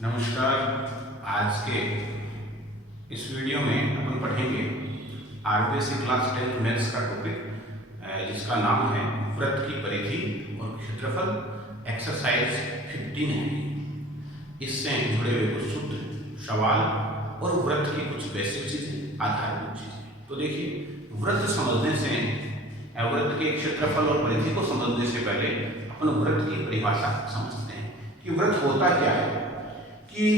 नमस्कार। आज के इस वीडियो में अपन पढ़ेंगे आरबीएससी क्लास 10 मैथ्स का टॉपिक जिसका नाम है वृत्त की परिधि और क्षेत्रफल। एक्सरसाइज 15 है। इससे जुड़े हुए कुछ सूत्र, सवाल और वृत्त की कुछ बेसिक चीजें, आधारभूत चीजें। तो देखिए, वृत्त समझने से, वृत्त के क्षेत्रफल और परिधि को समझने से पहले अपन वृत्त की परिभाषा समझते हैं कि वृत्त होता क्या है। कि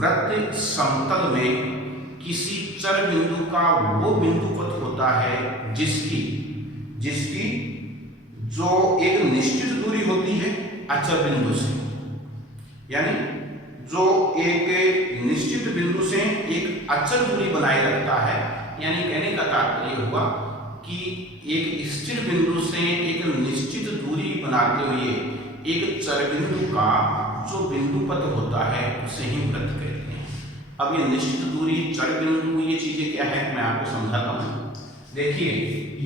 वृत्त समतल में किसी चर बिंदु का वो बिंदु पथ होता है जिसकी जो एक निश्चित दूरी होती है अचर बिंदु से, यानी जो एक निश्चित बिंदु से एक अचर दूरी बनाए रखता है। यानी कहने का तात्पर्य हुआ कि एक स्थिर बिंदु से एक निश्चित दूरी बनाते हुए एक चर बिंदु का जो बिंदु पथ होता है उसे ही वृत्त कहते हैं। अब ये निश्चित दूरी, चर बिंदु, ये चीजें क्या है मैं आपको समझाता हूँ। देखिए,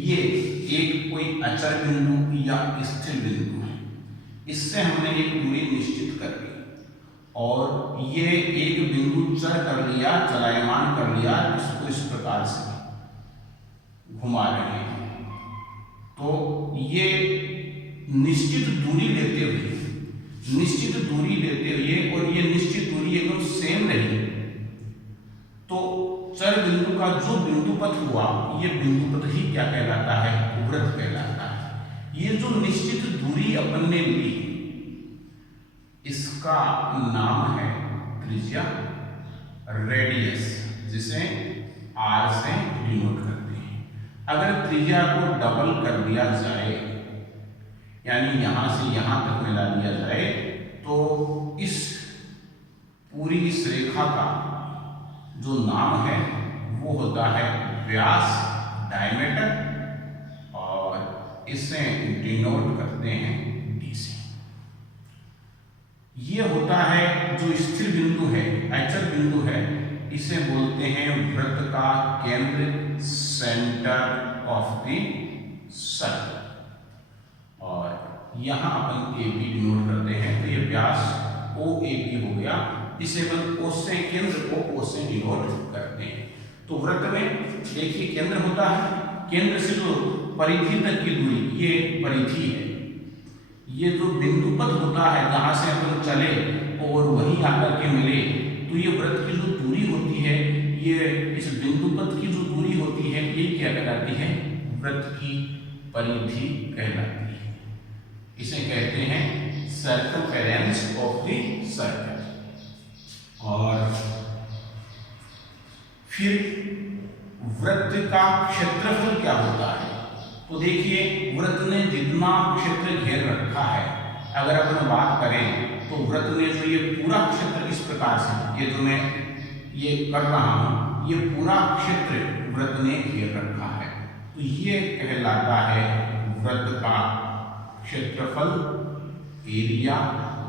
ये एक कोई अचर बिंदु या स्थिर बिंदु है, इससे हमने एक दूरी निश्चित कर ली और ये एक बिंदु चर कर लिया, चलायमान कर लिया, इसको इस प्रकार से घुमा रहे हैं। तो ये निश्चित दूरी लेते हुए और ये निश्चित दूरी एकदम सेम रही, तो चर बिंदु का जो बिंदु पथ हुआ, ये बिंदु पथ ही क्या कहलाता है? वृत्त कहलाता है। ये जो निश्चित दूरी अपन ने ली, इसका नाम है त्रिज्या, रेडियस, जिसे आर से डिनोट करते हैं। अगर त्रिज्या को डबल कर दिया जाए, यानी यहां से यहां तक मिला दिया जाए, तो इस पूरी इस रेखा का जो नाम है वो होता है व्यास, डायमीटर, और इसे डिनोट करते हैं डी से। ये होता है जो स्थिर बिंदु है, अचर बिंदु है, इसे बोलते हैं वृत्त का केंद्र, सेंटर ऑफ द सर्कल। और यहां अपन ए बी डिनोट करते हैं, तो ये व्यास ओ ए बी हो गया। इसे अपन ओ से, केंद्र को ओ से डिनोट करते हैं। तो वृत्त में देखिए केंद्र होता है, केंद्र से जो परिधि तक की दूरी, ये परिधि है। ये जो बिंदु पथ होता है जहां से अपन चले और वहीं आकर के मिले, तो ये वृत्त की जो दूरी होती है, ये इस बिंदु पथ की जो दूरी होती है, ये क्या कहलाती है? वृत्त की परिधि कहलाती है। इसे कहते हैं सर्कमफेरेंस ऑफ द सर्कल। और फिर वृत्त का क्षेत्रफल क्या होता है? तो देखिए, वृत्त ने जितना क्षेत्र घेर रखा है, अगर अपन बात करें तो वृत्त ने जो ये पूरा क्षेत्र इस प्रकार से, ये जो मैं ये कर रहा हूं, ये पूरा क्षेत्र वृत्त ने घेर रखा है, तो ये कहलाता है वृत्त का क्षेत्रफल, एरिया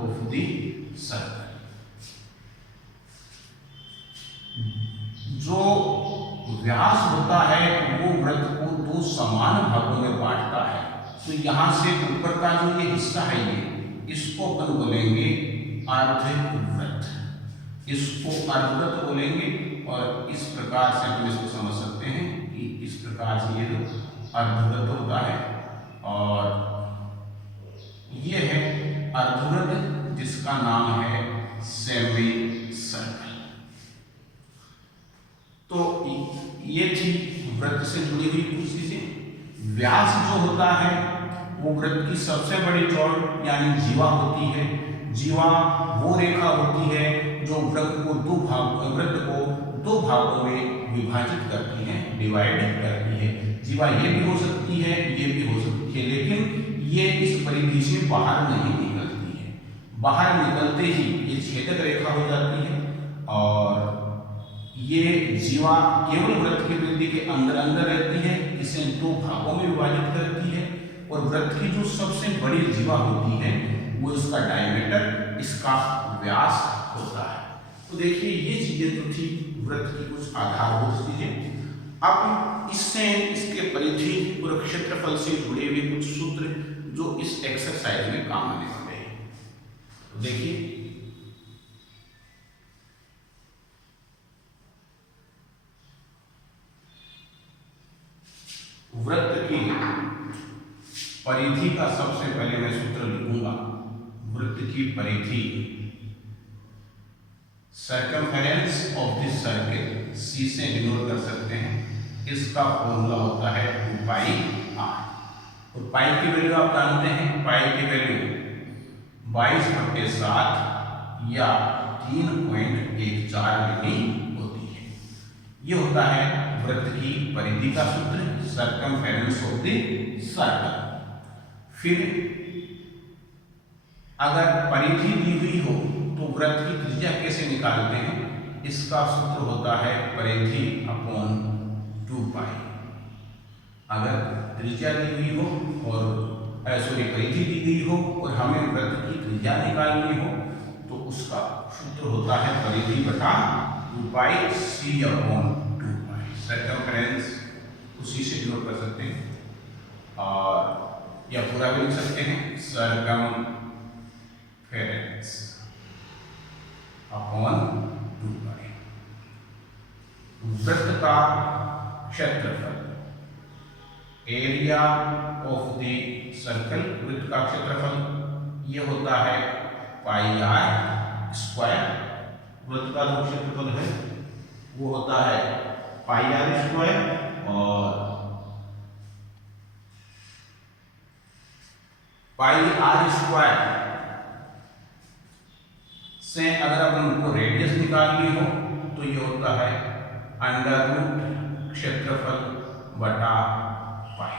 ऑफ द सर्कल। जो व्यास होता है वो वृत्त को दो समान भागों में बांटता है। तो यहां से ऊपर का जो ये हिस्सा है, ये इसको अपन बोलेंगे अर्धवृत्त, इसको अर्धवृत्त बोलेंगे। और इस प्रकार से अपन इसको समझ सकते हैं कि इस प्रकार से ये जो अर्धवृत्त होता है, और ये है अर्धवृत्त जिसका नाम है सेमी सर्कल। तो ये थी वृत्त से जुड़ी हुई कुछ चीजें। व्यास जो होता है वो वृत्त की सबसे बड़ी चौड़ यानी जीवा होती है। जीवा वो रेखा होती है जो वृत्त को दो भागों में विभाजित करती है, डिवाइड करती है। जीवा ये भी हो सकती है, ये भी हो सकती है, लेकिन ये इस परिधि से बाहर नहीं निकलती है। बाहर निकलते ही ये छेदक रेखा हो जाती है, और ये जीवा केवल वृत्त की परिधि के अंदर रहती है, इसे दो भागों में विभाजित करती है। और वृत्त की जो सबसे बड़ी जीवा होती है वो इसका डायमीटर, इसका व्यास होता है। तो देखिए, ये चीजें तो थी वृत्त की कुछ आधारभूत चीजें। अब इससे, इसके परिधि और क्षेत्रफल से जुड़े हुए कुछ सूत्र जो इस एक्सरसाइज में काम आने वाले हैं। तो देखिए, वृत्त की परिधि का सबसे पहले मैं सूत्र लिखूंगा। वृत्त की परिधि, सर्कमफेरेंस ऑफ दिस सर्किल, सी से डिनोट कर सकते हैं। इसका फॉर्मूला होता है 2 पाई आर। और पाई की वैल्यू आप जानते हैं, पाई की वैल्यू 22/7 या 3.14 मिली होती है। ये होता है वृत्त की परिधि का सूत्र, सर्कमफेरेंस ऑफ द सर्कल। फिर अगर परिधि दी हुई हो तो वृत्त की त्रिज्या कैसे निकालते हैं? इसका सूत्र होता है परिधि अपॉन 2 पाई। अगर त्रिज्या दी हुई हो और परिधि दी गई हो और हमें वृत्त की त्रिज्या निकालनी हो तो उसका सूत्र होता है परिधि बटा 2 पाई सी अपॉन 2 पाई। सर्कमफेरेंस उसी से डिनोट कर सकते हैं और या पूरा भी लिख सकते हैं, सर्कमफेरेंस अपॉन 2 पाई। वृत्त का क्षेत्रफल, एरिया ऑफ द सर्कल, वृत्त का क्षेत्रफल ये होता है पाई आर स्क्वायर। वृत्त का जो क्षेत्रफल है वो होता है पाई आर स्क्वायर और पाई आर स्क्वायर से अगर अपन उनको रेडियस निकालनी हो तो ये होता है अंडर रूट क्षेत्रफल बटा पाई।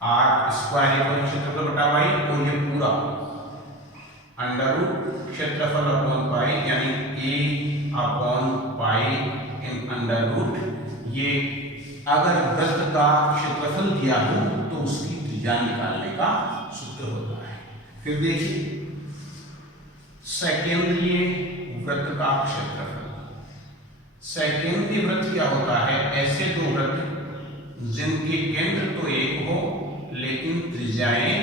आर स्क्वायर इक्वल क्षेत्रफल बटा पाई, और ये पूरा अंडर रूट क्षेत्रफल अपॉन पाई, यानी A upon pi in under root. ये अगर वृत्त का क्षेत्रफल दिया हो तो उसकी त्रिज्या निकालने का सूत्र होता है। फिर देखिए सेकेंद्रीय वृत्त का क्षेत्रफल। सेकेंद्रीय वृत्त क्या होता है? ऐसे दो वृत्त जिनके केंद्र तो एक हो लेकिन त्रिज्याएं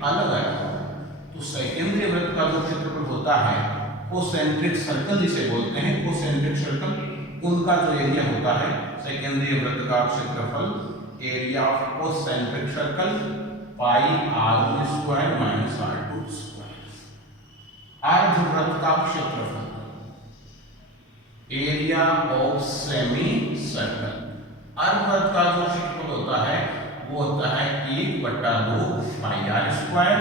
अलग अलग हो। तो सेकेंद्रीय वृत्त का जो क्षेत्रफल होता है कोसेंट्रिक सर्कल जिसे बोलते हैं, कोसेंट्रिक सर्कल, उनका जो एरिया होता है सेकेंद्रीय वृत्त का क्षेत्रफल, area of concentric circle pi r1 square minus r2 square. अर्धवृत्त का क्षेत्रफल, एरिया ऑफ सेमी सर्कल। अर्धवृत्त का जो क्षेत्रफल होता है वो होता है 1/2 pi R square,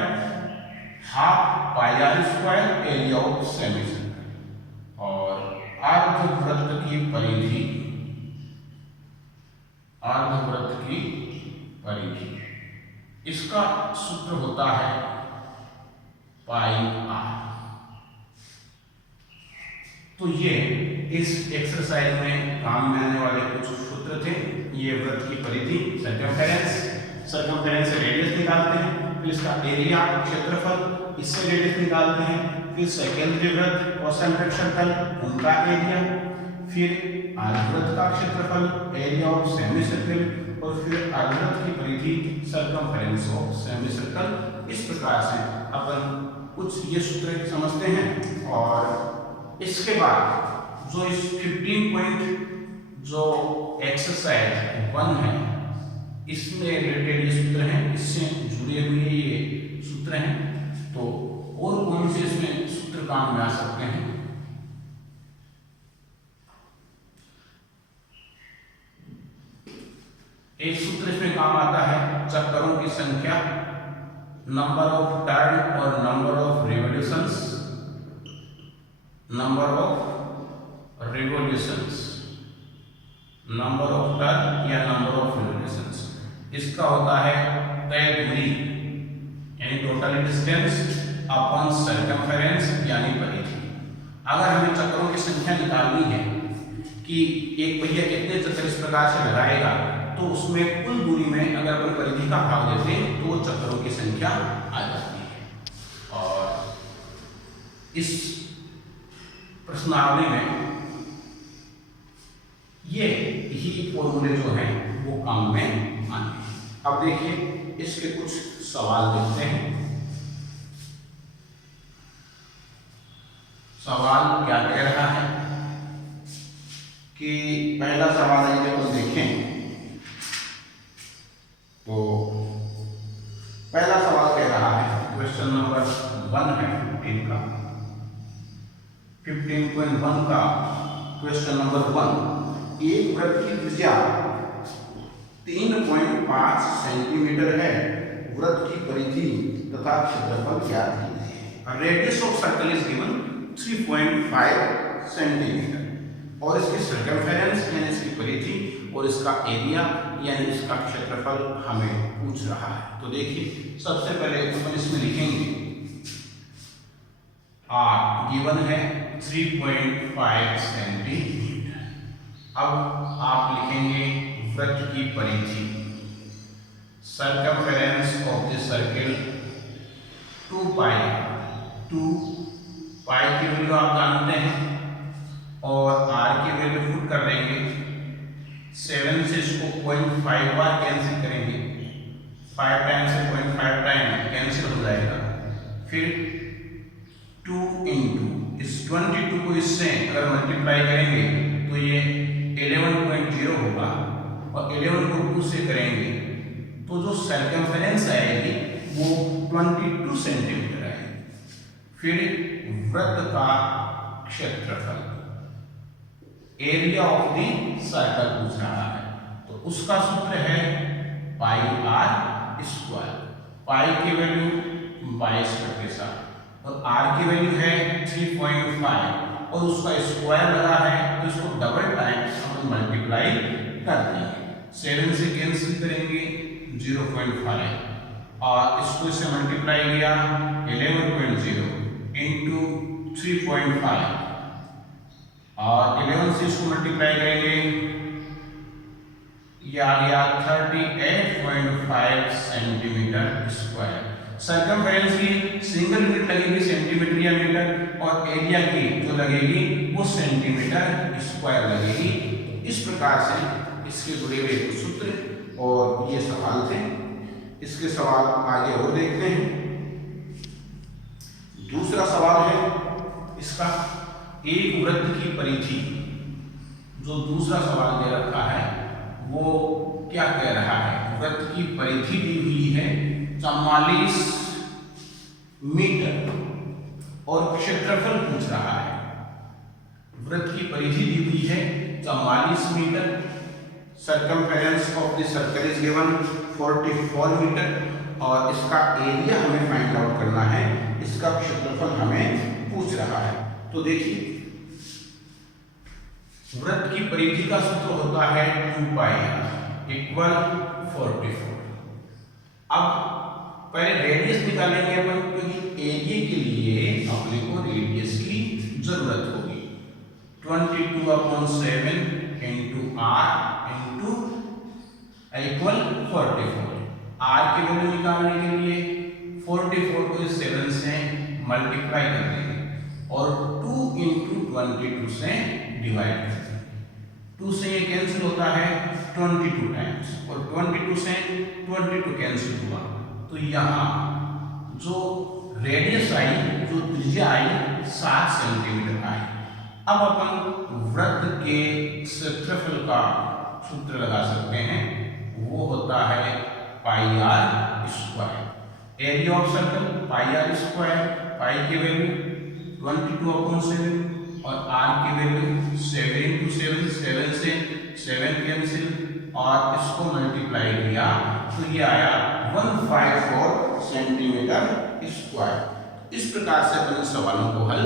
half pi R square area of semi circle. और अर्धवृत्त की परिधि, अर्धवृत्त की परिधि, इसका सूत्र होता है पाई आर। तो ये इस एक्सरसाइज में काम में आने वाले कुछ सूत्र थे। ये वृत्त की परिधि, सर्कमफेरेंस, सर्कमफेरेंस से रेडियस निकालते हैं, फिर इसका एरिया क्षेत्रफल, इससे रेडियस निकालते हैं, फिर सेकेंडरी वृत्त कोसेंट्रिक सर्कल उनका एरिया, फिर अर्धवृत्त का क्षेत्रफल एरिया ऑफ सेमी सर्कल, और फिर अर्धवृत्त की परिधि सर्कमफेरेंस ऑफ सेमी सर्कल। इस प्रकार से अपन कुछ ये सूत्र समझते हैं। और इसके बाद जो इस 15 पॉइंट जो एक्सरसाइज 1 है इसमें रिलेटेड ये सूत्र हैं, इससे जुड़े हुए ये सूत्र हैं। तो और कौन से इसमें सूत्र काम में आ सकते हैं? एक सूत्र इसमें काम आता है चक्करों की संख्या, नंबर ऑफ टर्न और number of revolutions, number of revolutions, number of turn या नंबर ऑफ रिवॉल्यूशंस। इसका होता है तय दूरी यानी टोटल डिस्टेंस अपॉन सर्कमफेरेंस यानी परिधि। अगर हमें चक्करों की संख्या निकालनी है कि एक पहिया कितने चक्कर इस प्रकार से लगाएगा, तो उसमें कुल दूरी में अगर अपन परिधि का भाग देते हैं तो चक्करों की संख्या आ जाती है। और इस प्रश्नावली में ये ही फॉर्मूले जो हैं वो काम में आने हैं। अब देखिए इसके कुछ सवाल देखते हैं। सवाल क्या कह रहा है कि पहला सवाल है, जब हम देखें नंबर 1 है 15 का, 15.1 का क्वेश्चन नंबर 1। एक वृत्त की त्रिज्या 3.5 सेंटीमीटर है, वृत्त की परिधि तथा क्षेत्रफल ज्ञात कीजिए। Radius of circle is given 3.5 centimetre और इसकी सर्कमफेरेंस यानी इसकी परिधि और इसका एरिया यानी इसका क्षेत्रफल हमें पूछ रहा है। तो देखिए सबसे पहले अपन इसमें लिखेंगे आर गिवन है 3.5 सेंटीमीटर। अब आप लिखेंगे वृत्त की परिधि, सर्कमफेरेंस ऑफ द सर्किल 2 पाई, 2 पाई की वैल्यू आप जानते हैं और आर की वैल्यू पुट कर देंगे। 7 से इसको 0.5 बार कैंसिल करेंगे, 5 टाइम से 0.5 टाइम कैंसिल हो जाएगा। फिर 2 इंटू इस 22 को इससे अगर मल्टीप्लाई करेंगे तो ये 11.0 होगा और 11 को 2 से करेंगे तो जो सर्कमफेरेंस आएगी वो 22 सेंटीमीटर आएगी। फिर वृत्त का क्षेत्रफल, एरिया ऑफ द सर्कल पूछ रहा है, तो उसका सूत्र है पाई आर स्क्वायर। पाई की वैल्यू 22/7 और आर की वैल्यू है 3.5 और उसका स्क्वायर लगा है तो इसको डबल टाइम्स हम मल्टीप्लाई कर देंगे। 7 से कैंसिल करेंगे 0.5 और इसको इससे मल्टीप्लाई किया 11.0 इंटू 3.5 और 11 से इसको मल्टीप्लाई करेंगे ये आ गया 38.5 सेंटीमीटर स्क्वायर। सर्कमफेरेंस की सिंगल यूनिट लगेगी सेंटीमीटर या मीटर और एरिया की जो लगेगी वो सेंटीमीटर स्क्वायर लगेगी। इस प्रकार से इसके जुड़े हुए सूत्र और ये सवाल थे। इसके सवाल आगे और देखते हैं। दूसरा सवाल है इसका, एक वृत्त की परिधि, जो दूसरा सवाल दे रखा है वो क्या कह रहा है, वृत्त की परिधि दी हुई है 44 मीटर और क्षेत्रफल पूछ रहा है। वृत्त की परिधि दी हुई है 44 metre, circumference of the circle is given 44 metre और इसका एरिया हमें फाइंड आउट करना है, इसका क्षेत्रफल हमें पूछ रहा है। तो देखिए वृत्त की परिधि का सूत्र होता है 2 पाई आर इक्वल 44। अब पहले रेडियस निकालेंगे अपन, क्योंकि एरिया के लिए अपने को रेडियस की जरूरत होगी। 22/7 into R into equal 44। R की वैल्यू निकालने के लिए 44 को 7 से मल्टीप्लाई कर देंगे और 2 इंटू 22 से डिवाइड कर देंगे। 2 से ये कैंसिल होता है 22 टाइम्स और 22 से 22 कैंसिल हुआ तो यहाँ जो रेडियस आई, जो त्रिज्या आई 7 सेंटीमीटर आई। अब अपन वृत्त के क्षेत्रफल का सूत्र लगा सकते हैं, वो होता है pi R square. Area of circle pi R square, pi की वैल्यू 22/7 और आर की वैल्यू 7 इंटू 7, 7 से 7 कैंसिल और इसको मल्टीप्लाई किया तो ये आया 154 सेंटीमीटर स्क्वायर। इस प्रकार से अपन सवालों को हल